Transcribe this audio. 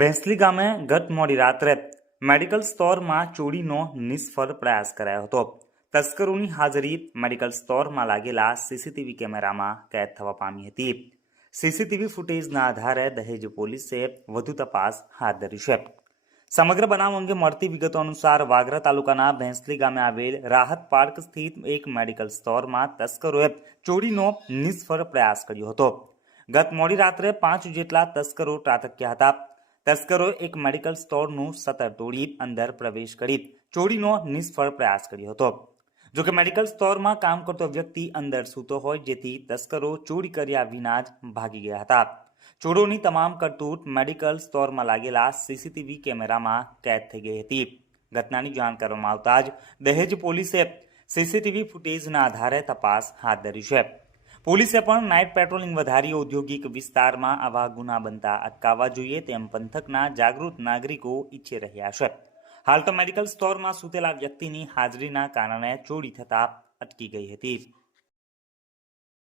ભેંસલી ગામે ગત મોડી રાત્રે મેડિકલ સ્ટોરમાં ચોરીનો નિષ્ફળ પ્રયાસ કરાયો હતો। તસ્કરોની હાજરી મેડિકલ સ્ટોરમાં લાગેલા સીસીટીવી કેમેરામાં કેદ થવા પામી હતી। સીસીટીવી ફૂટેજના આધારે દહેજ પોલીસે વધુ તપાસ હાથ ધરી છે। સમગ્ર બનાવ અંગે મળતી વિગતો અનુસાર વાગરા તાલુકાના ભેંસલી ગામે આવેલ રાહત પાર્ક સ્થિત એક મેડિકલ સ્ટોરમાં તસ્કરોએ ચોરીનો નિષ્ફળ પ્રયાસ કર્યો હતો। ગત મોડી રાત્રે 5 જેટલા તસ્કરો ત્રાટક્યા હતા। તસ્કરોએ એક મેડિકલ સ્ટોરનું શટર તોડી અંદર પ્રવેશ કરી ચોરીનો નિષ્ફળ પ્રયાસ કર્યો હતો। જોકે મેડિકલ સ્ટોરમાં કામ કરતો વ્યક્તિ અંદર સૂતો હોય, જેથી તસ્કરો ચોરી કર્યા વિના જ ભાગી ગયા હતા। ચોરોની તમામ કરતૂત મેડિકલ સ્ટોરમાં લાગેલા સીસીટીવી કેમેરામાં કેદ થઈ ગઈ હતી। ઘટનાની જાણ કરવામાં આવતા જ દહેજ પોલીસે સીસીટીવી ફૂટેજના આધારે તપાસ હાથ ધરી છે। પોલીસે પણ નાઇટ પેટ્રોલિંગ વધારી ઔદ્યોગિક વિસ્તારમાં આવા ગુના બનતા અટકાવવા જોઈએ તેમ પંથકના જાગૃત નાગરિકો ઈચ્છી રહ્યા છે। હાલ તો મેડિકલ સ્ટોરમાં સૂતેલા વ્યક્તિની હાજરીના કારણે ચોરી થતા અટકી ગઈ હતી।